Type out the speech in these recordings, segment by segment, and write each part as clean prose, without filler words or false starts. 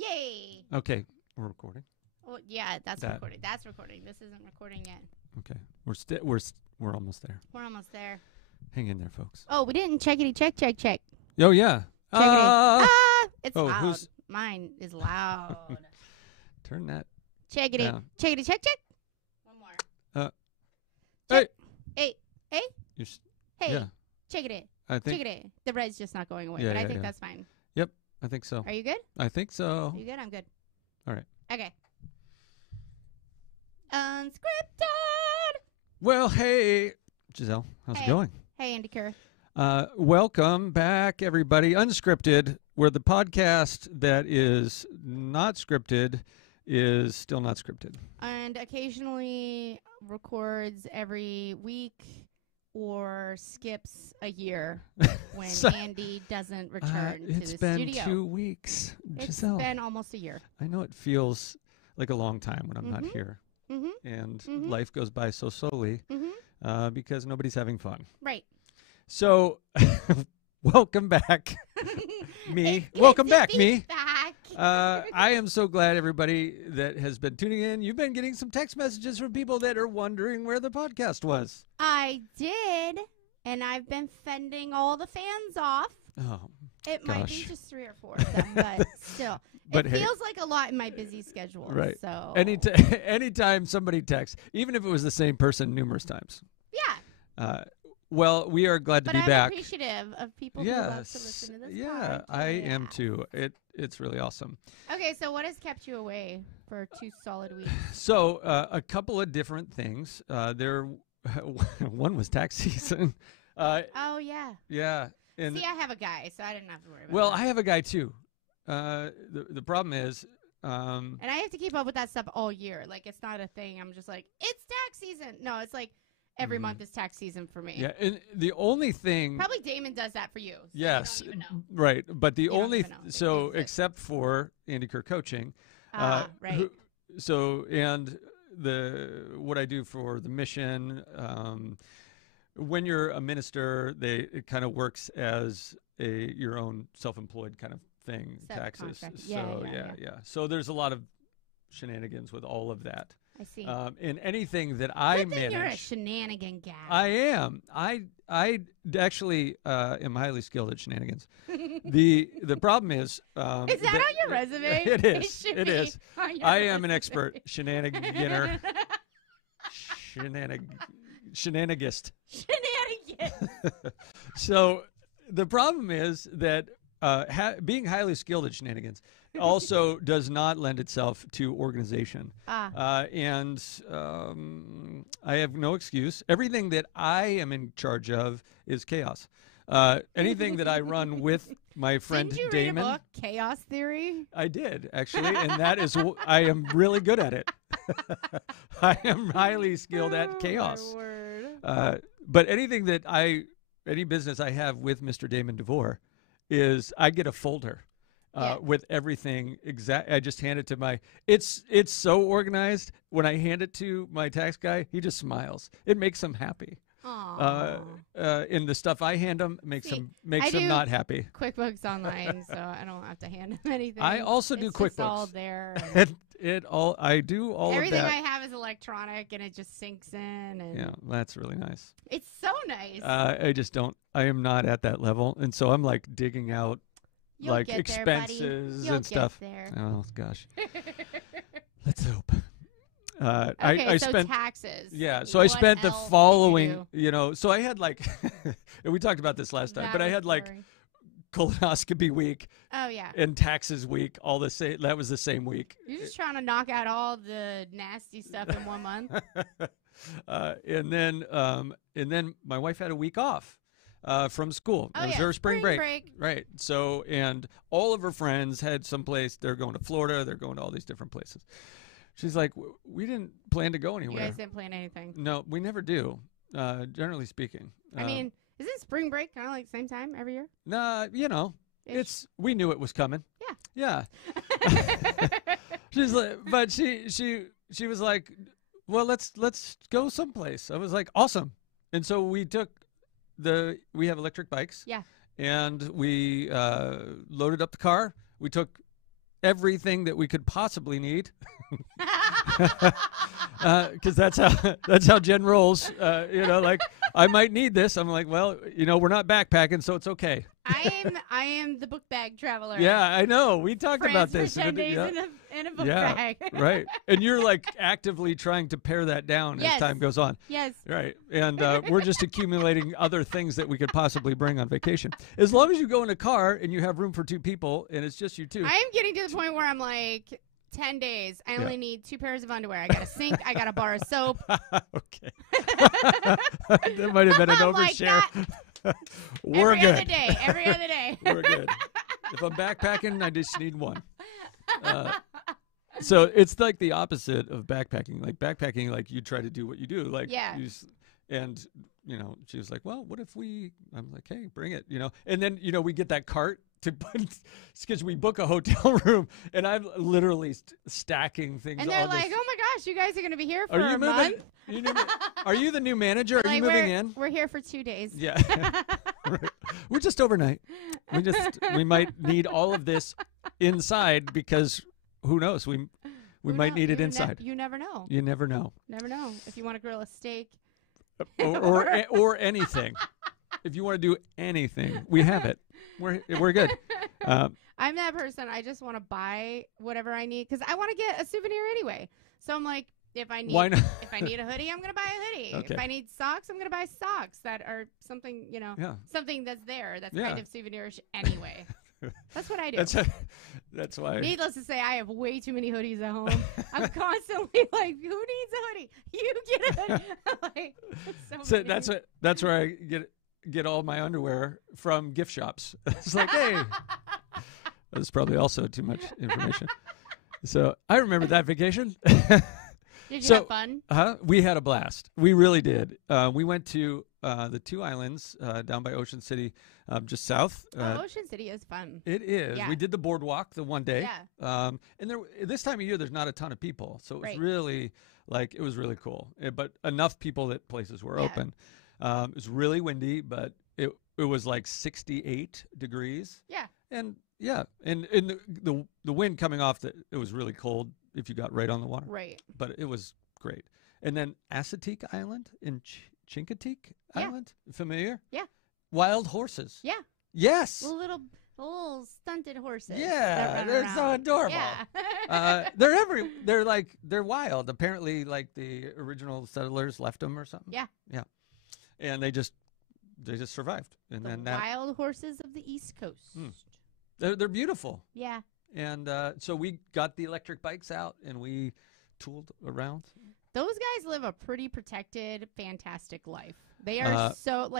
Yay! Okay, we're recording. Well, yeah, that's recording. That's recording. This isn't recording yet. Okay, we're almost there. We're almost there. Hang in there, folks. Oh, we didn't check. Oh yeah. It's Oh, loud. who's- Mine is loud. Turn that. Check. down. Check. One more. Hey. Hey. You're s- Hey. Yeah, Check it. I think. The red's just not going away, Yeah, but I yeah, think yeah. that's fine. I think so. Are you good? I think so. Are you good? I'm good. All right. Okay. Unscripted. Well, hey, Gisele, how's it Hey. going? Hey, Andy Kerr. Welcome back, everybody. Unscripted, where the podcast that is not scripted is still not scripted. And occasionally records every week or skips a year when So- Andy doesn't return to It's the been studio. 2 weeks, It's Gisele. been almost a year. I know it feels like a long time when I'm not Mhm. here, Mm-hmm. and Mhm. life goes by so slowly Mm-hmm. because nobody's having fun. Right. So, welcome back, me. It's good Welcome to back, be me. Back. I am so glad everybody that has been tuning in. You've been getting some text messages from people that are wondering where the podcast was. I did, and I've been fending all the fans off. Oh, It might be Gosh. just 3 or 4 of them, but still. But it hey. feels like a lot in my busy schedule. Right. So anytime somebody texts, even if it was the same person numerous times. yeah. Well, we are glad to But be I'm back. appreciative of people who love to listen to this Yeah, I am podcast. too. It's really awesome. Okay, so what has kept you away for 2 solid weeks? So a couple of different things. One was tax season. Oh, yeah. Yeah, and See, I have a guy, so I didn't have to worry about well, that. I have a guy too. The problem is, And I have to keep up with that stuff all year. Like, it's not a thing. I'm just like, it's tax season. No, it's like every Mhm. month is tax season for me. yeah, and the only thing. Probably Damon does that for you. So Yes, You don't even know. right. But the You don't only even know. It so exists. except for Andy Kerr coaching, Right. so and what I do for the mission. When you're a minister, it kind of works as your own self-employed kind of thing, taxes. Subcontract. So Yeah. So there's a lot of shenanigans with all of that. I see. And anything that I Good thing you're a manage. shenanigan guy. I am. I actually am highly skilled at shenanigans. The problem is. Is that on your resume? It is. should It be is. on your I am an resume. expert shenaniganer. Shenanigist. Shenanigans. So the problem is that being highly skilled at shenanigans also does not lend itself to organization. And I have no excuse. Everything that I am in charge of is chaos. Anything that I run with my friend Didn't you Damon. read a book, Chaos Theory? I did, actually, and that is I am really good at it. I am highly skilled at chaos. Oh, my word. But any business I have with Mr. Damon DeVore is I get a folder Yeah. with everything I just hand it to it's so organized. When I hand it to my tax guy, he just smiles. It makes him happy. Aw. And the stuff I hand him makes See, him I do not happy. QuickBooks Online, so I don't have to hand him anything. I also do It's just all QuickBooks. there. I do all Everything of I that. have is electronic, and it just sinks in, and Yeah, that's really nice. it's so nice. I just don't. I am not at that level, and so I'm like digging out You'll like get there, buddy. expenses You'll and stuff. Get there. Oh gosh, let's hope. Okay, I so spent taxes. yeah. So I What spent the else did you following. do? So I had like, and we talked about this last time, That but I was had like boring. colonoscopy week Oh yeah. and taxes week. All the same. That was the same week. You're just trying to knock out all the nasty stuff in 1 month. And then my wife had a week off from school. Oh It was yeah. her spring break. Right. So, and all of her friends had someplace. They're going to Florida. They're going to all these different places. She's like, we didn't plan to go You anywhere. guys didn't plan anything. No, we never do, generally speaking. I mean, isn't spring break kind of like same time every year? Nah, Ish. we knew it was coming. Yeah. Yeah. She's like, but she was like, well, let's go someplace. I was like, awesome. And so we have electric bikes. Yeah. And we loaded up the car. We took everything that we could possibly need. Because that's how Jen rolls. Like, I might need this. I'm like, well, we're not backpacking, so it's okay. I am the book bag traveler. Yeah, I know. We talked about this. For 10 days in a book bag. Right. And you're like actively trying to pare that down as time goes on. Yes. Right. And we're just accumulating other things that we could possibly bring on vacation. As long as you go in a car and you have room for 2 people and it's just you 2. I am getting to the point where I'm like, 10 days. I only need 2 pairs of underwear. I got a sink. I got a bar of soap. Okay. That might have been an overshare. We're every good. Other day. Every other day. We're good. If I'm backpacking, I just need 1. So it's like the opposite of backpacking. Like backpacking, like you try to do what you do. Like and she was like, well, what if I'm like, hey, bring it, and then we get that cart to put, because we book a hotel room and I'm literally stacking things. And they're like, oh my gosh, you guys are going to be here for a month? Are you the new manager? Are you moving in? We're here for 2 days. Yeah. Right. We're just overnight. We might need all of this inside because who knows? We might need it inside. You never know. You never know. Never know. If you want to grill a steak. Or anything. If you want to do anything, we have it. We're good. I'm that person. I just want to buy whatever I need because I want to get a souvenir anyway. So I'm like, if I need a hoodie, I'm gonna buy a hoodie. Okay. If I need socks, I'm gonna buy socks that are something something that's there. That's kind of souvenirs anyway. That's what I do. That's why. Needless to say, I have way too many hoodies at home. I'm constantly like, who needs a hoodie? You get a hoodie. Like, so that's where I get all my underwear from gift shops. It's like, hey, that's probably also too much information. So I remember that vacation. Did you have fun? We had a blast. We really did. We went to the 2 islands down by Ocean City, just south. Ocean City is fun. It is. Yeah. We did the boardwalk the one day. Yeah. And this time of year, there's not a ton of people, so it was really it was really cool. But enough people that places were open. It was really windy, but it was like 68 degrees. Yeah. And the wind coming off, it was really cold if you got right on the water. Right. But it was great. And then Assateague Island in Chincoteague Island, familiar? Yeah. Wild horses. Yeah. Yes. The little stunted horses. Yeah, they're so adorable. Yeah. They're wild. Apparently, like the original settlers left them or something. Yeah. Yeah. And they just survived. And then wild horses of the East Coast. They're beautiful. Yeah. And so we got the electric bikes out and we tooled around. Those guys live a pretty protected, fantastic life. They are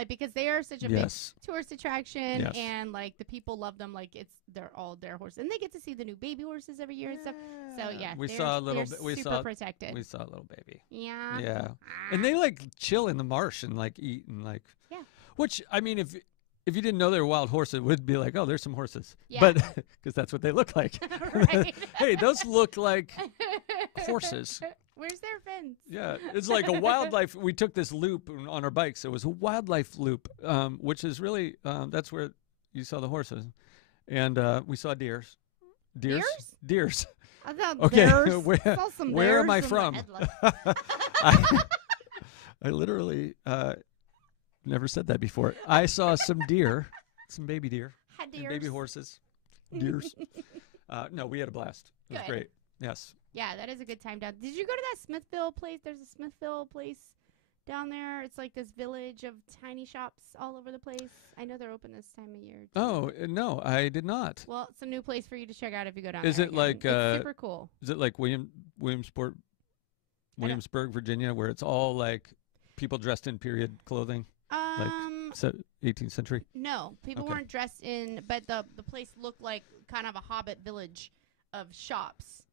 because they are such a big tourist attraction, and like the people love them. Like they're all their horses, and they get to see the new baby horses every year and stuff. So we saw a little bit. Super protected. We saw a little baby. Yeah. Yeah. And they like chill in the marsh and like eat and like. Yeah. Which I mean, if you didn't know they were wild horses, it would be like, oh, there's some horses. Yeah. But because that's what they look like. Right. Hey, those look like horses. Where's their fins? Yeah, it's like a wildlife. We took this loop on our bikes. It was a wildlife loop, which is really that's where you saw the horses, and we saw deers. Deers. I thought okay, where am I from? I literally never said that before. I saw some deer, some baby deer, and baby horses, deers. No, we had a blast. It was great. Yes. Yeah, that is a good time down. Did you go to that Smithville place? There's a Smithville place down there. It's like this village of tiny shops all over the place. I know they're open this time of year. Oh, no, I did not. Well, it's a new place for you to check out if you go down there. Is it like it's super cool. Is it like Williamsburg, Virginia, where it's all like people dressed in period clothing? Like 18th century? No, people weren't dressed in, but the place looked like kind of a hobbit village of shops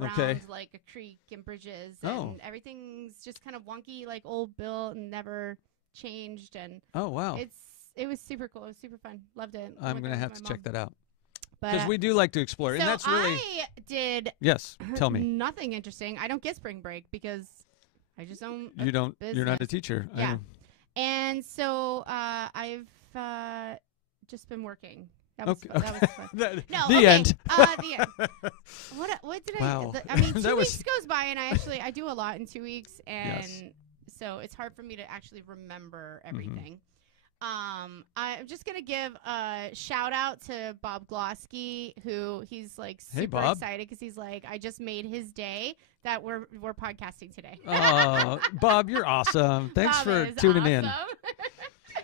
around like a creek and bridges, and everything's just kind of wonky, like old built and never changed. And it was super cool. It was super fun. Loved it. I'm gonna have to check that out because we do like to explore, and that's really. I did. Yes, tell me. Nothing interesting. I don't get spring break because I just don't. You don't. Business. You're not a teacher. Yeah. And so I've just been working. That was fun. That was fun. The end. The end. What did wow. I mean, 2 weeks goes by, and I do a lot in 2 weeks, and so it's hard for me to actually remember everything. I'm just going to give a shout out to Bob Glosky, who he's like super excited because he's like, I just made his day that we're podcasting today. Oh, Bob, you're awesome. Thanks for tuning in.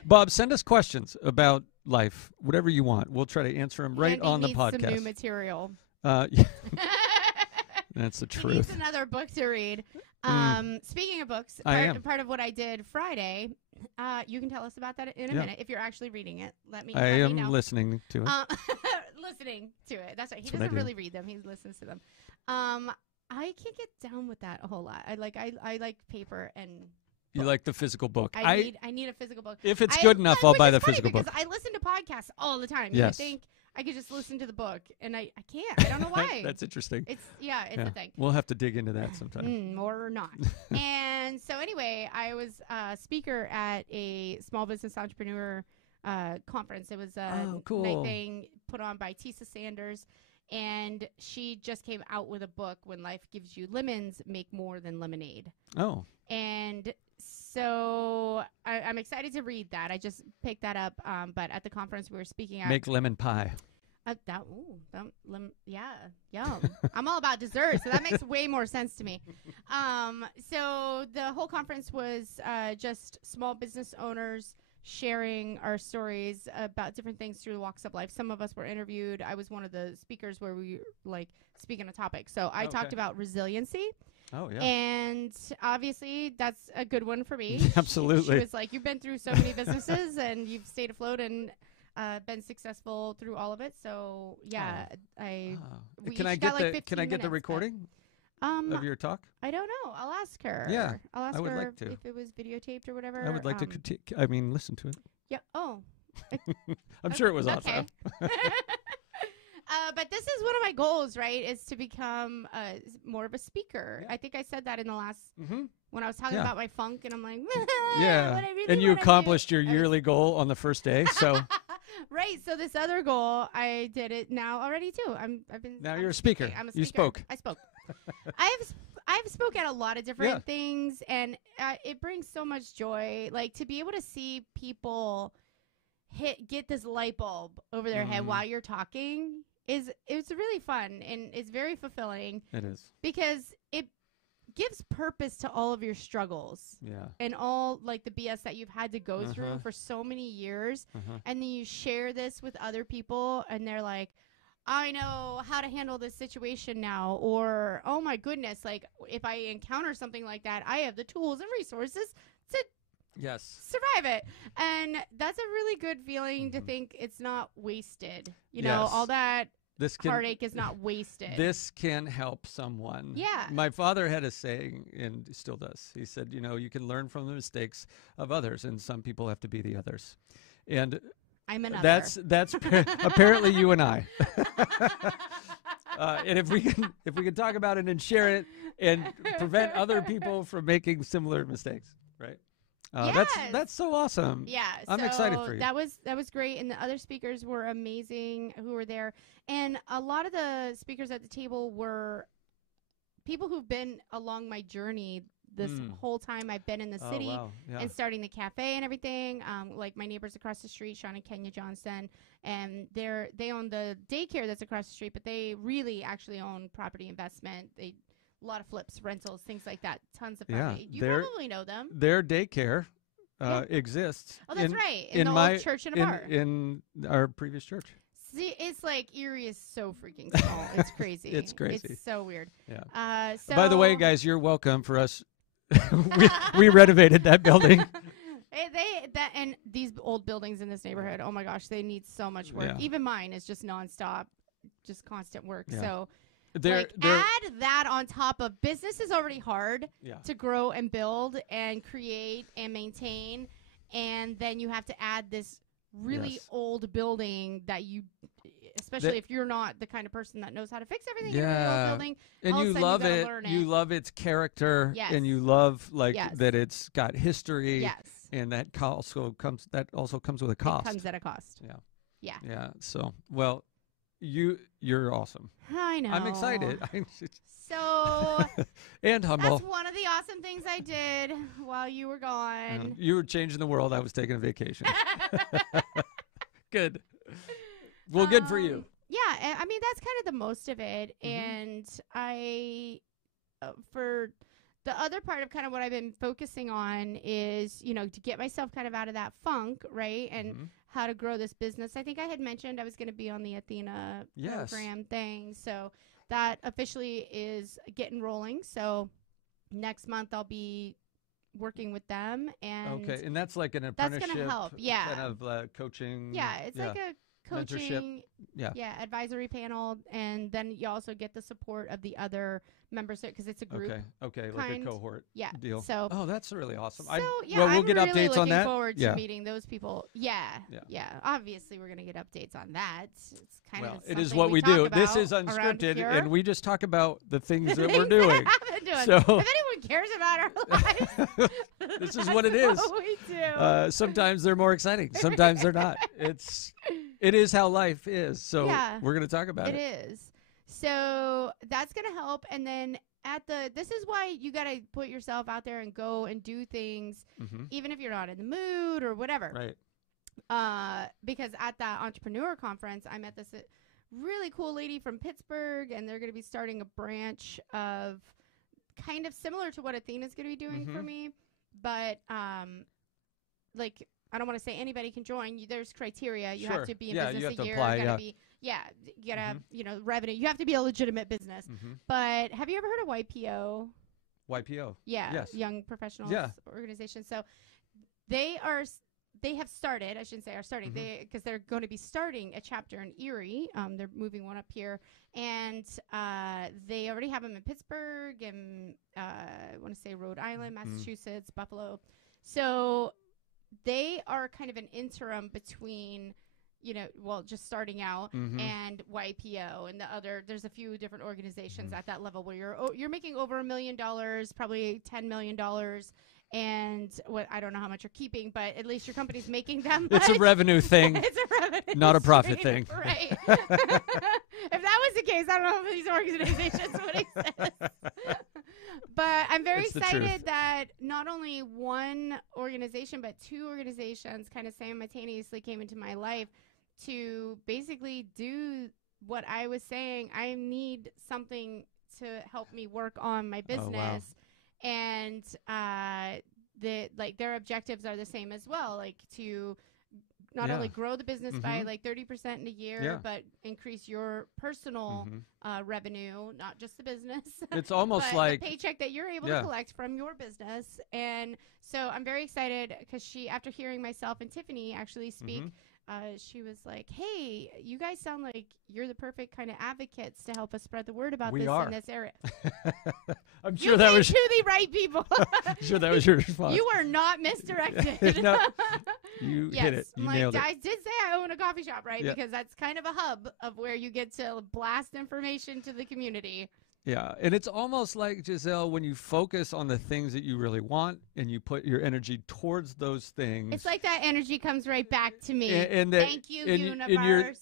Bob, send us questions about life, whatever you want. We'll try to answer them right on the podcast. Some new material. That's the truth. He needs another book to read. Speaking of books, part of what I did Friday, you can tell us about that in a minute if you're actually reading it. Let me know. Listening to it. Listening to it. That's right. He doesn't really read them. He listens to them. I can't get down with that a whole lot. I like paper and you like the physical book. I need a physical book. If it's good enough, I'll buy the physical book. Because I listen to podcasts all the time. Yes. I think I could just listen to the book, and I can't. I don't know why. That's interesting. It's a thing. We'll have to dig into that sometime. Or not. And so anyway, I was a speaker at a small business entrepreneur conference. It was a night thing put on by Tisa Sanders, and she just came out with a book, When Life Gives You Lemons, Make More Than Lemonade. Oh. And so I'm excited to read that. I just picked that up, but at the conference we were speaking at. Make lemon pie. Yeah, yum. I'm all about dessert, so that makes way more sense to me. So the whole conference was just small business owners sharing our stories about different things through the walks of life. Some of us were interviewed. I was one of the speakers where we speak on a topic. So I talked about resiliency. Oh, yeah. And obviously, that's a good one for me. Absolutely. She was like, you've been through so many businesses, and you've stayed afloat and been successful through all of it. So, yeah, Can I get the recording of your talk? I don't know. I'll ask her. Yeah, I'll ask I would her like to. if it was videotaped or whatever. I would like to listen to it. Yeah. Oh. I'm sure it was awesome. But this is one of my goals, right, is to become more of a speaker. Yeah. I think I said that in the last, when I was talking about my funk, and I'm like, yeah. What I really and you accomplished your yearly goal on the first day, so. Right, so this other goal, I did it now already, too. You're a speaker. I'm a speaker. You spoke. I spoke. I've spoken at a lot of different things, and it brings so much joy, like, to be able to see people get this light bulb over their head while you're talking. It's really fun, and it's very fulfilling. It is. Because it gives purpose to all of your struggles. Yeah. And all, like, the BS that you've had to go through for so many years. And then you share this with other people, and they're like, I know how to handle this situation now. Or, oh, my goodness, like, if I encounter something like that, I have the tools and resources to survive it. And that's a really good feeling to think it's not wasted. You know, all that heartache is not wasted. This can help someone. Yeah. My father had a saying, and still does. He said, you can learn from the mistakes of others, and some people have to be the others. And I'm another. That's apparently you and I. And if we can talk about it and share it and prevent other people from making similar mistakes, right? That's so awesome. Yeah, I'm excited for you. That was great, and the other speakers were amazing who were there. And a lot of the speakers at the table were people who've been along my journey this whole time I've been in the city and starting the cafe and everything. Like my neighbors across the street, Sean and Kenya Johnson, and they own the daycare that's across the street, but they really actually own property investment. A lot of flips, rentals, things like that. Tons of property. You probably know them. Their daycare exists. Oh, that's right. In the old church and a bar. In our previous church. See, it's like Erie is so freaking small. It's crazy. It's crazy. It's so weird. Yeah. By the way, guys, you're welcome for us. we renovated that building. And these old buildings in this neighborhood, oh my gosh, they need so much work. Even mine is just nonstop, just constant work. Yeah. So add that on top of business is already hard to grow and build and create and maintain, and then you have to add this really old building that you, especially if you're not the kind of person that knows how to fix everything in a really old building, and you love it. You love its character, and you love that it's got history. Yes. And that also comes with a cost. It comes at a cost. Yeah. Yeah. Yeah. So, well, you're awesome. I know. I'm excited. So and humble. that's one of the awesome things I did while you were gone. You were changing the world. I was taking a vacation. Good. Well, good for you. Yeah, I mean that's kind of the most of it, and I, for the other part of kind of what I've been focusing on is, to get myself kind of out of that funk, right, and how to grow this business. I think I had mentioned I was going to be on the Athena program thing, so that officially is getting rolling. So next month I'll be working with them, and and that's like an apprenticeship. That's going to help, kind of coaching. Yeah, it's like a coaching, mentorship. Advisory panel, and then you also get the support of the other members because it's a group. Okay, like a cohort deal. So, that's really awesome. So, we'll get really updates on that. looking forward to meeting those people. Yeah. Obviously, we're going to get updates on that. It's kind of it is what we do. This is unscripted, and we just talk about the things that we're doing. So, if anyone cares about our lives, this is what it is. What we do. Sometimes they're more exciting. Sometimes they're not. It is how life is. So we're going to talk about it. It is. So that's going to help. And then this is why you got to put yourself out there and go and do things, even if you're not in the mood or whatever. Right. Because at that entrepreneur conference, I met this really cool lady from Pittsburgh, and they're going to be starting a branch of kind of similar to what Athena's going to be doing for me. But, I don't want to say anybody can join. There's criteria. You have to be in business a year. Apply, you gotta have, revenue. You have to be a legitimate business. But have you ever heard of YPO? YPO. Yeah. Yes. Young Professionals Organization. So they have started, I shouldn't say are starting, because they're going to be starting a chapter in Erie. They're moving one up here. And they already have them in Pittsburgh and I want to say Rhode Island, Massachusetts, Buffalo. So they are kind of an interim between, just starting out and YPO and the other. There's a few different organizations at that level where you're making over $1 million, probably $10 million. And I don't know how much you're keeping, but at least your company's making them. It's a revenue thing. It's a revenue not a profit thing. Right. If that was the case, I don't know if these organizations would exist. But I'm very excited that not only one organization, but two organizations kind of simultaneously came into my life to basically do what I was saying. I need something to help me work on my business. Oh, wow. And their objectives are the same as well, to not only grow the business by 30% in a year, but increase your personal revenue, not just the business. It's almost but like the paycheck that you're able to collect from your business. And so I'm very excited because after hearing myself and Tiffany actually speak, she was like, "Hey, you guys sound like you're the perfect kind of advocates to help us spread the word about in this area." I'm sure that was to the right people. I'm sure that was your response. You were not misdirected. No, you hit it. You nailed it. I did say I own a coffee shop, right? Yeah. Because that's kind of a hub of where you get to blast information to the community. Yeah, and it's almost like, Gisele, when you focus on the things that you really want and you put your energy towards those things. It's like that energy comes right back to me. Thank you, universe.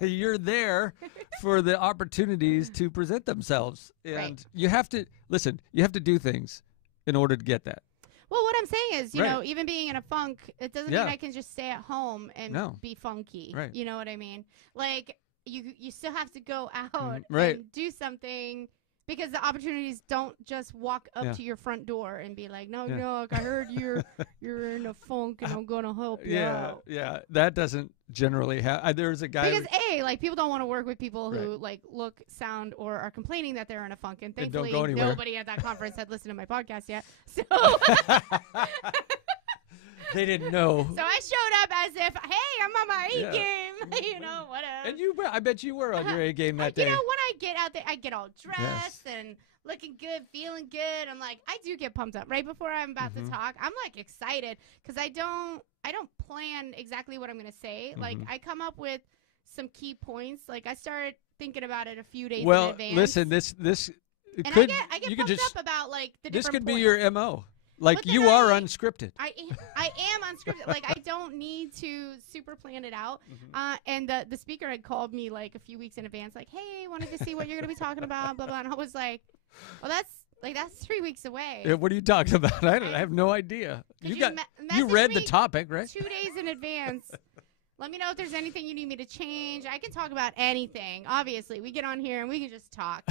You're there for the opportunities to present themselves. And you have to, listen, you have to do things in order to get that. Well, what I'm saying is, you know, even being in a funk, it doesn't mean I can just stay at home and be funky. Right. You know what I mean? Like, you still have to go out and do something because the opportunities don't just walk up to your front door and be like, no, I heard you're in a funk and I'm going to help you out. Yeah, that doesn't generally happen. There's a guy. Because people don't want to work with people who look, sound, or are complaining that they're in a funk. And thankfully, nobody at that conference had listened to my podcast yet. So they didn't know. So I showed up as if, hey, I'm on my A game, you know, whatever. And I bet you were on your A game that day. You know, when I get out there, I get all dressed and looking good, feeling good. I'm like, I do get pumped up right before I'm about to talk. I'm like excited because I don't plan exactly what I'm going to say. Like I come up with some key points. Like I started thinking about it a few days in advance. Well, listen, this and could I get pumped up about like the different This could points. be your MO. Like you are unscripted. I am unscripted. Like I don't need to super plan it out. And the speaker had called me like a few weeks in advance, like, "Hey, wanted to see what you're going to be talking about, blah blah." And I was like, "Well, that's 3 weeks away." Yeah, what are you talking about? I have no idea. You read the topic, right? 2 days in advance. Let me know if there's anything you need me to change. I can talk about anything. Obviously, we get on here and we can just talk.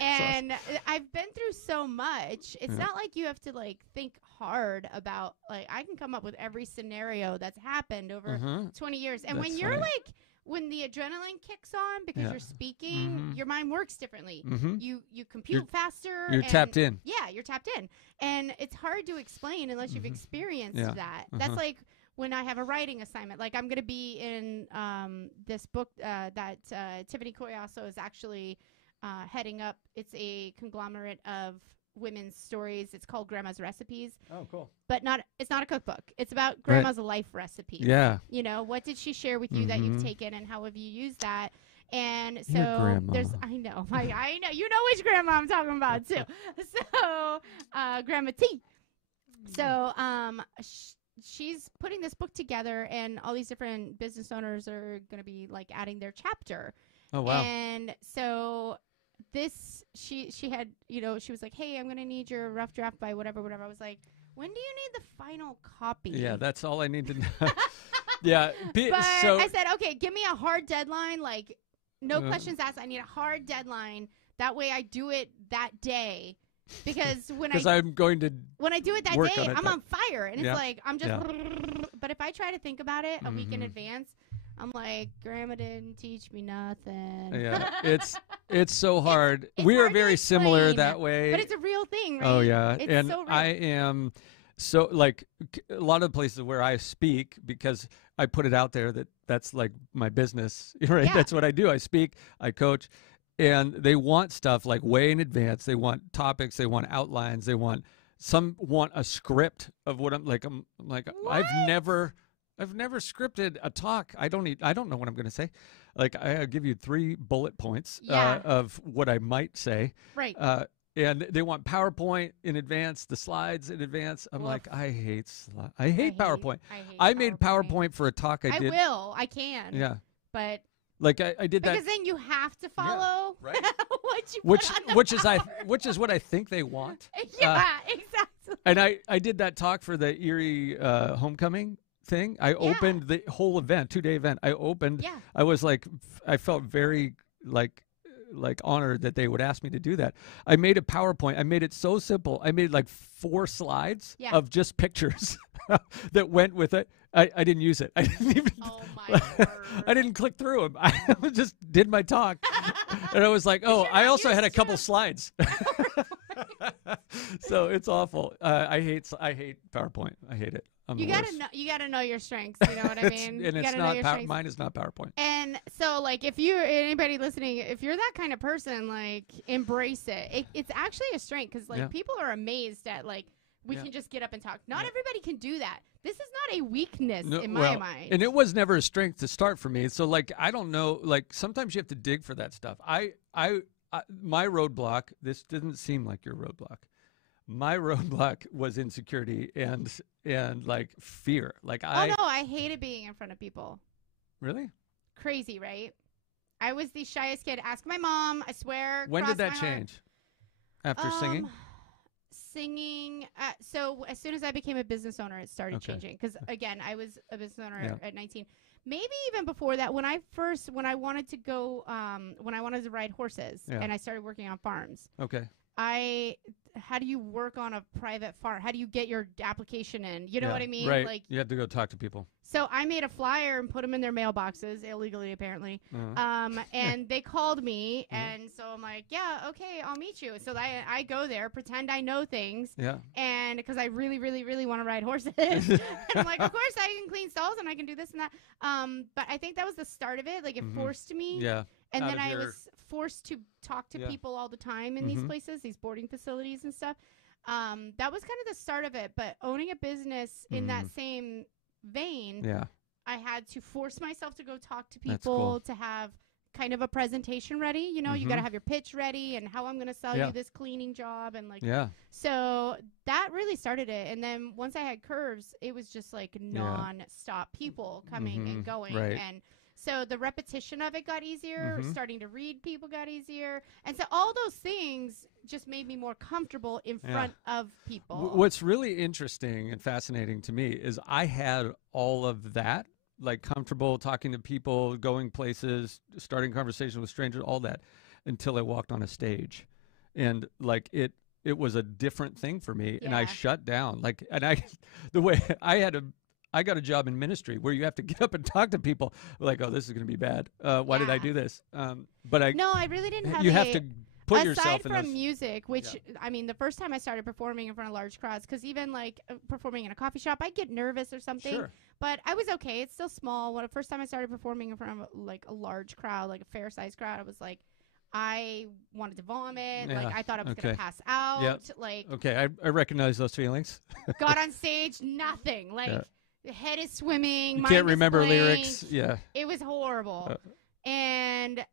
And awesome. I've been through so much. It's not like you have to like think hard about like I can come up with every scenario that's happened over 20 years. And when you're like when the adrenaline kicks on because you're speaking, your mind works differently. You compute faster. You're tapped in. Yeah, you're tapped in. And it's hard to explain unless you've experienced that. That's like when I have a writing assignment. Like I'm going to be in this book that Tiffany Coyasso is actually heading up. It's a conglomerate of women's stories. It's called Grandma's Recipes. Oh, cool. But it's not a cookbook. It's about Grandma's life recipes. Yeah. You know, what did she share with you that you've taken and how have you used that? And so there's, I know, you know which grandma I'm talking about too. So, Grandma T. So, she's putting this book together and all these different business owners are going to be like adding their chapter. Oh, wow. And so she had, you know, she was like, "Hey, I'm going to need your rough draft by whatever. I was like, "When do you need the final copy?" Yeah, that's all I need to know. Yeah. But I said, "Okay, give me a hard deadline. Like, no questions asked. I need a hard deadline. That way I do it that day." Because when I do it that day, I'm on fire. And it's like, I'm just, but if I try to think about it a week in advance, I'm like, Grandma didn't teach me nothing. Yeah, it's so hard. We are very similar that way. But it's a real thing, right? Oh, yeah. It's so real. I am so, like, a lot of the places where I speak, because I put it out there that's like my business, right? Yeah. That's what I do. I speak, I coach. And they want stuff like way in advance. They want topics. They want outlines. Some want a script of what I'm like. What? I've never scripted a talk. I don't know what I'm going to say. Like I give you 3 bullet points of what I might say. Right. And they want PowerPoint in advance, the slides in advance. I'm like, I hate PowerPoint. I made PowerPoint for a talk I did. I can. Yeah. But. Like I did that because then you have to follow right? which is what I think they want. Yeah, exactly. And I did that talk for the Erie homecoming thing. I opened the whole event, 2-day event. I opened. Yeah. I was like, I felt very like honored that they would ask me to do that. I made a PowerPoint. I made it so simple. I made like 4 slides of just pictures that went with it. I didn't use it. I didn't even. Oh my word. I didn't click through them. I just did my talk, and I was like, "Oh, I also had a couple slides." So it's awful. I hate PowerPoint. I hate it. You gotta know your strengths. You know what I mean? And it's not mine is not PowerPoint. And so, like, if you're anybody listening, if you're that kind of person, like, embrace it. It's actually a strength because like people are amazed at like. We can just get up and talk. Not everybody can do that. This is not a weakness in my mind. And it was never a strength to start for me. So, like, I don't know. Like, sometimes you have to dig for that stuff. My roadblock, this didn't seem like your roadblock. My roadblock was insecurity and like fear. Like no, I hated being in front of people. Really? Crazy, right? I was the shyest kid. Ask my mom. I swear. When did that change? After singing? Singing. So as soon as I became a business owner, it started changing. Because again, I was a business owner at 19. Maybe even before that, when I wanted to go, when I wanted to ride horses, and I started working on farms. Okay. How do you work on a private farm? How do you get your application in? You know what I mean? Right. Like you have to go talk to people. So I made a flyer and put them in their mailboxes illegally, apparently. And they called me, and so I'm like, yeah, okay, I'll meet you. So I go there, pretend I know things, and because I really, really, really want to ride horses, and I'm like, of course I can clean stalls and I can do this and that. But I think that was the start of it. Like it forced me. Yeah. And then I was forced to talk to people all the time in these places, these boarding facilities and stuff. That was kind of the start of it. But owning a business in that same vein, I had to force myself to go talk to people, to have kind of a presentation ready. You know, you got to have your pitch ready and how I'm going to sell you this cleaning job. And like, so that really started it. And then once I had curves, it was just like non-stop people coming and going. And so the repetition of it got easier. Starting to read people got easier. And so all those things just made me more comfortable in front of people. What's really interesting and fascinating to me is I had all of that, like comfortable talking to people, going places, starting conversations with strangers, all that, until I walked on a stage. And like it was a different thing for me. And I shut down. Like, and I got a job in ministry where you have to get up and talk to people like, oh, this is going to be bad. Why did I do this? But I really didn't have. You have to put yourself in aside from music, which I mean, the first time I started performing in front of large crowds, because even like performing in a coffee shop, I get nervous or something. Sure. But I was okay. It's still small. When the first time I started performing in front of like a large crowd, like a fair sized crowd, I was like, I wanted to vomit. Like I thought I was gonna pass out. Like I recognize those feelings. Got on stage, nothing. Like. The head is swimming. You can't remember lyrics. Yeah. It was horrible. And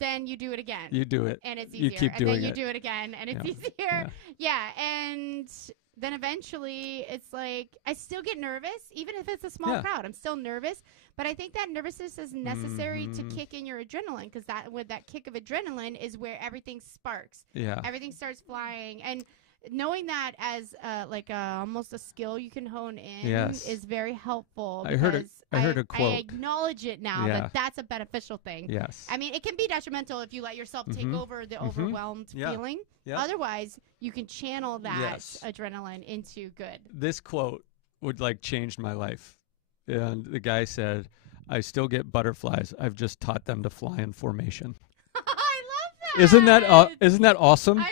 then you do it again. You do it. And it's easier. You keep doing it. And then you do it again. And it's easier. Yeah. And then eventually it's like I still get nervous. Even if it's a small crowd, I'm still nervous. But I think that nervousness is necessary to kick in your adrenaline, because that with that kick of adrenaline is where everything sparks. Yeah. Everything starts flying. And knowing that as like almost a skill you can hone in is very helpful. I heard a quote. I acknowledge it now that that's a beneficial thing. Yes. I mean, it can be detrimental if you let yourself take over the overwhelmed feeling. Otherwise, you can channel that adrenaline into good. This quote would like changed my life. And the guy said, "I still get butterflies. I've just taught them to fly in formation." I love that. Isn't that awesome?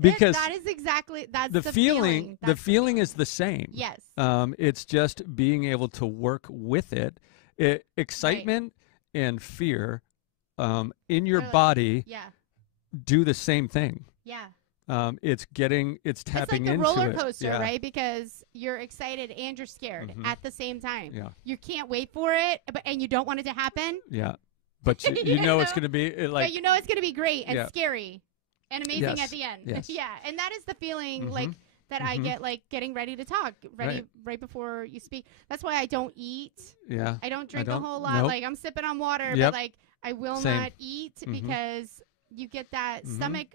Because that is exactly the feeling. The feeling is the same. Yes. It's just being able to work with it. Excitement and fear in your body do the same thing. Yeah. It's tapping into it. It's like the roller coaster, right? Because you're excited and you're scared at the same time. Yeah. You can't wait for it, and you don't want it to happen. Yeah. But you know it's going to be like. But you know it's going to be great and scary. And amazing at the end. Yes. Yeah. And that is the feeling like that I get like getting ready to talk, right before you speak. That's why I don't eat. Yeah. I don't drink a whole lot. Nope. Like I'm sipping on water, but like I will not eat because you get that stomach,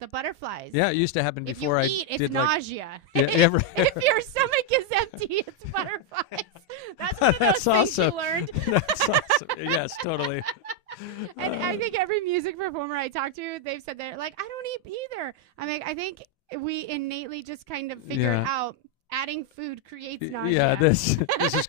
the butterflies. Yeah, it used to happen before if you eat, it's nausea. If your stomach is empty, it's butterflies. That's one of those things you learned. That's awesome. Yes, totally. And I think every music performer I talk to, they've said they're like, I don't eat either. I think we innately just kind of figured out adding food creates nausea. Yeah, this is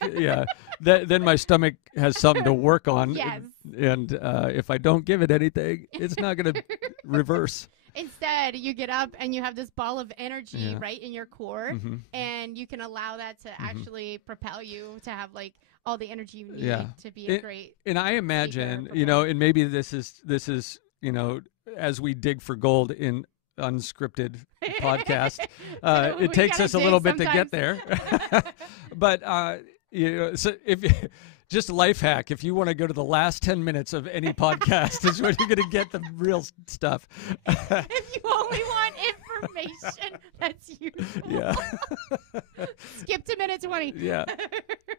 then my stomach has something to work on. Yes. And if I don't give it anything, it's not going to reverse. Instead, you get up and you have this ball of energy right in your core, and you can allow that to actually propel you to have like all the energy you need to be a great. And I imagine, and maybe this is, as we dig for gold in unscripted podcast, it takes us a little bit to get there. But so if just a life hack, if you want to go to the last 10 minutes of any podcast, is when you're going to get the real stuff. If you only want information, that's useful. Yeah. Skip to minute 20. Yeah.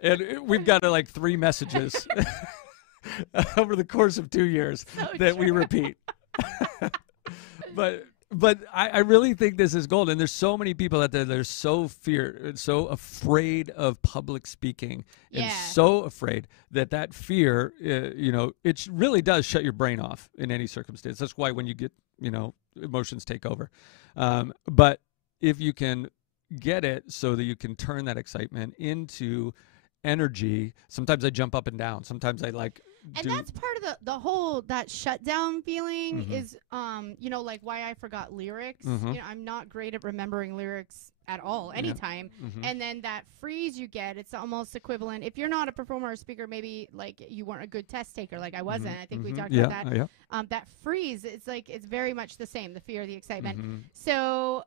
And we've got like 3 messages over the course of 2 years that we repeat. But I really think this is gold. And there's so many people out there that are so afraid of public speaking and so afraid that fear, it really does shut your brain off in any circumstance. That's why when you get, emotions take over. But if you can get it so that you can turn that excitement into energy, sometimes I jump up and down. Sometimes I like. And that's part of the whole, that shutdown feeling is, like why I forgot lyrics. I'm not great at remembering lyrics at all, anytime. And then that freeze you get, it's almost equivalent. If you're not a performer or speaker, maybe like you weren't a good test taker, like I wasn't. I think we talked about that. That freeze, it's like, it's very much the same, the fear, the excitement. So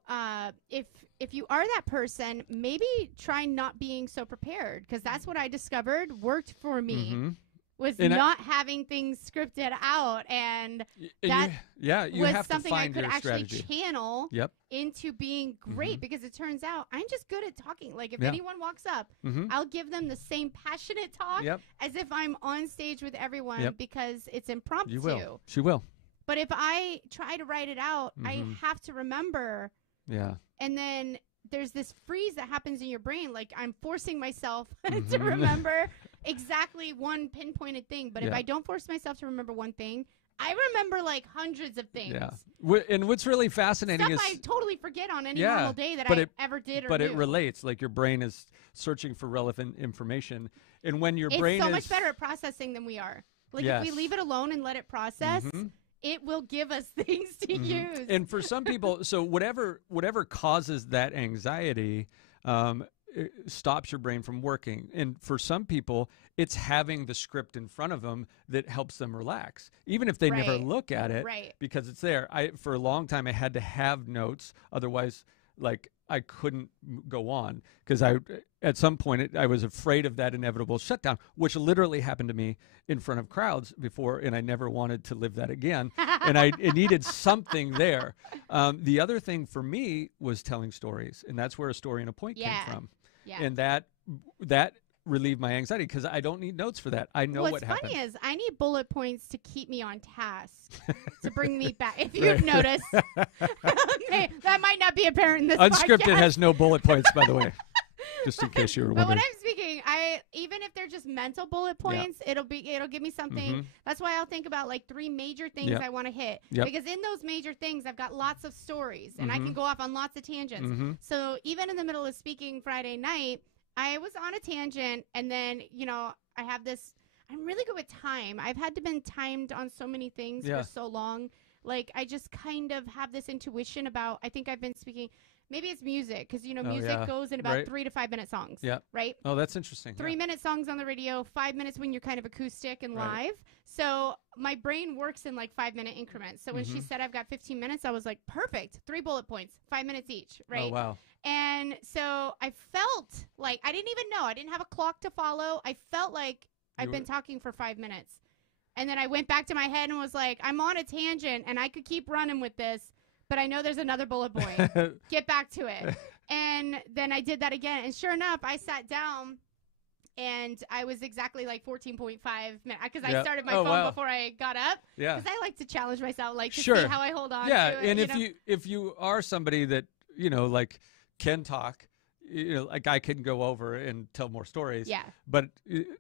if you are that person, maybe try not being so prepared, because that's what I discovered worked for me. was not having things scripted out, and that you was have something to find I could your actually strategy. channel into being great, because it turns out I'm just good at talking. Like, if anyone walks up, I'll give them the same passionate talk as if I'm on stage with everyone, because it's impromptu. You will. She will. But if I try to write it out, I have to remember. Yeah. And then there's this freeze that happens in your brain. Like, I'm forcing myself to remember exactly one pinpointed thing. But if I don't force myself to remember one thing, I remember like hundreds of things. Yeah. And what's really fascinating Stuff is I totally forget on any normal day that I ever did or But knew. it relates. Like, your brain is searching for relevant information. And when your brain is so much better at processing than we are. Like, if we leave it alone and let it process, it will give us things to use. And for some people, so whatever causes that anxiety it stops your brain from working. And for some people, it's having the script in front of them that helps them relax, even if they never look at it, because it's there. For a long time, I had to have notes. Otherwise, like, I couldn't go on, because at some point I was afraid of that inevitable shutdown, which literally happened to me in front of crowds before, and I never wanted to live that again. And it needed something there. The other thing for me was telling stories, and that's where A Story and a Point came from. Yeah. And that relieve my anxiety, because I don't need notes for that. I know what happened. What's funny is I need bullet points to keep me on task, to bring me back. If you've noticed, okay, that might not be apparent in this Unscripted podcast. has no bullet points, by the way, just in case you were wondering. But when I'm speaking, even if they're just mental bullet points, it'll give me something. That's why I'll think about like 3 major things I want to hit, because in those major things, I've got lots of stories, and I can go off on lots of tangents. So even in the middle of speaking Friday night, I was on a tangent, and then, I have this, I'm really good with time. I've had to been timed on so many things for so long. Like, I just kind of have this intuition about, I think I've been speaking, maybe it's music, because, music goes in about 3 to 5 minute songs. Yeah. Right? Oh, that's interesting. 3-minute songs on the radio, 5 minutes when you're kind of acoustic and live. So my brain works in like 5-minute increments. So when she said I've got 15 minutes, I was like, perfect. 3 bullet points, 5 minutes each. Right? Oh, wow. And so I felt like I didn't even know. I didn't have a clock to follow. I felt like I've been talking for 5 minutes. And then I went back to my head and was like, I'm on a tangent and I could keep running with this, but I know there's another bullet point. Get back to it. And then I did that again. And sure enough, I sat down and I was exactly like 14.5 minutes, because I started my phone before I got up. Yeah. Because I like to challenge myself, like to see how I hold on to it. Yeah, and if you are somebody that, like, can talk, like, I can go over and tell more stories. Yeah. But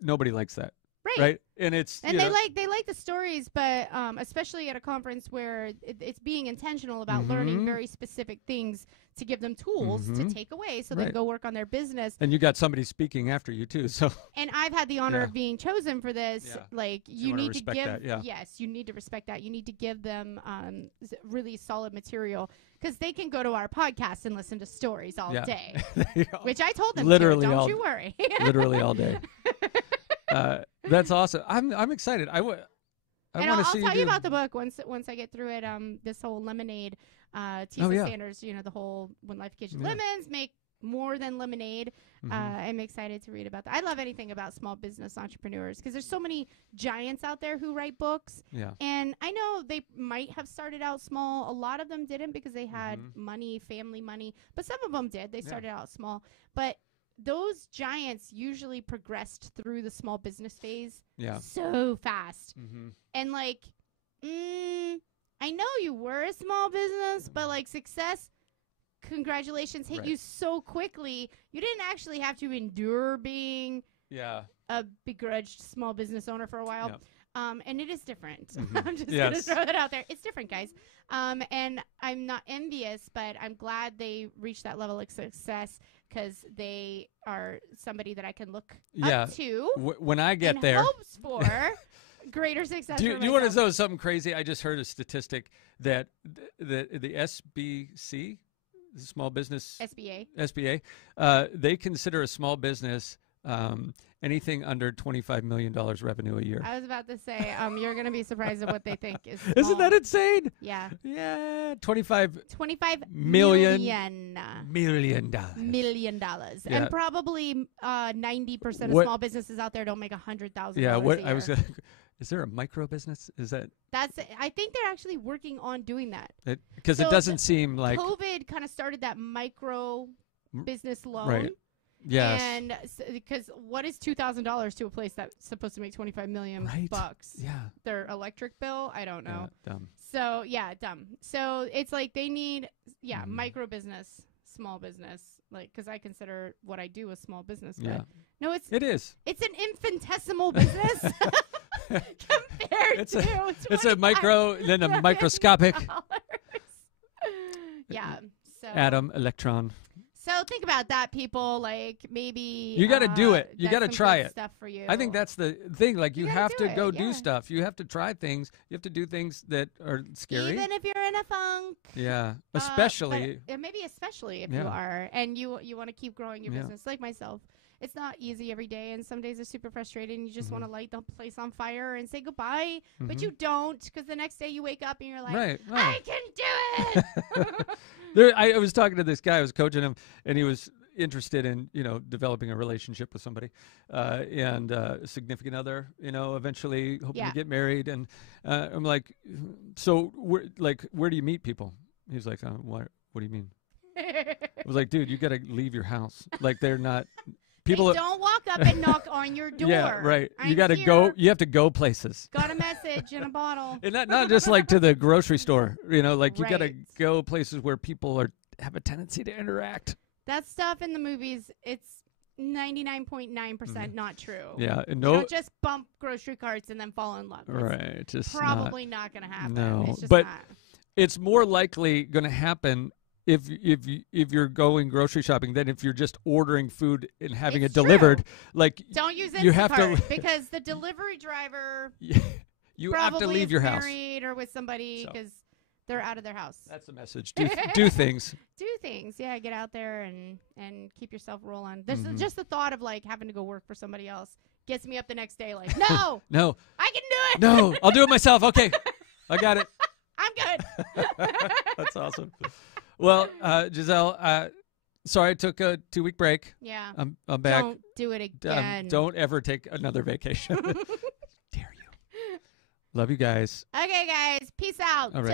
nobody likes that. Right. And they like the stories, but especially at a conference where it's being intentional about learning very specific things to give them tools to take away so they can go work on their business. And you got somebody speaking after you too, so. And I've had the honor of being chosen for this. Yeah. Like, you need to give that, yes, you need to respect that. You need to give them really solid material, because they can go to our podcast and listen to stories all day, which I told them literally to. Don't you worry. Literally all day. That's awesome. I'm excited. I want to see. I'll tell you about the book once I get through it. This whole lemonade, Tisa Sanders. The whole when life gives you lemons, make more than lemonade. I'm excited to read about that. I love anything about small business entrepreneurs, because there's so many giants out there who write books. Yeah. And I know they might have started out small. A lot of them didn't, because they had money, family money, but some of them did. They started out small, but those giants usually progressed through the small business phase so fast. And like, I know you were a small business, but like, success, congratulations, hit you so quickly. You didn't actually have to endure being a begrudged small business owner for a while. And it is different. I'm just going to throw that out there. It's different, guys. And I'm not envious, but I'm glad they reached that level of success, because they are somebody that I can look up to. When I get there. Hopes for greater success. Do you want to know something crazy? I just heard a statistic that the SBC, the small business. SBA, they consider a small business Anything under $25 million revenue a year. I was about to say, you're going to be surprised at what they think is small. Isn't that insane? Yeah. Yeah. $25 million. Million dollars. Million dollars. Yeah. And probably 90% of small businesses out there don't make $100,000 a year. Is there a micro business? Is that? I think they're actually working on doing that. Because it doesn't seem like. COVID kind of started that micro business loan. Right. Yes. And because what is $2,000 to a place that's supposed to make $25 million bucks? Yeah. Their electric bill? I don't know. Yeah, dumb. So dumb. So it's like they need micro business, small business, like because I consider what I do a small business. Yeah. But no, it is. It's an infinitesimal business compared to it's a micro, then a microscopic. Yeah. So atom, electron. So think about that, people. Like maybe you got to do it. You got to try it. Stuff for you. I think that's the thing. Like you have to go do yeah. stuff. You have to try things. You have to do things that are scary. Even if you're in a funk. Yeah, especially. Maybe especially if you are, and you want to keep growing your business, like myself. It's not easy every day, and some days are super frustrating. You just want to light the place on fire and say goodbye, but you don't, because the next day you wake up and you're like, I can do it. I was talking to this guy. I was coaching him, and he was interested in developing a relationship with somebody, and a significant other. Eventually hoping to get married. And I'm like, so where do you meet people? He's like, what do you mean? I was like, dude, you got to leave your house. Like they're not. People don't walk up and knock on your door. Yeah, right. You got to go. You have to go places. Got a message in a bottle. And not just like to the grocery store. Like you got to go places where people have a tendency to interact. That stuff in the movies, it's 99.9% not true. Yeah, you don't just bump grocery carts and then fall in love. Right. Just probably not going to happen. No, it's just but not. It's more likely going to happen. If you're going grocery shopping, then if you're just ordering food and having it delivered, like don't use you have to because the delivery driver you have to leave your house, married or with somebody because they're out of their house. That's the message. Do things. Do things. Yeah, get out there and keep yourself rolling. There's just the thought of like having to go work for somebody else gets me up the next day. Like no, I can do it. No, I'll do it myself. Okay, I got it. I'm good. That's awesome. Well, Gisele, sorry I took a 2-week break. Yeah. I'm back. Don't do it again. Don't ever take another vacation. Dare you. Love you guys. Okay, guys. Peace out. All right.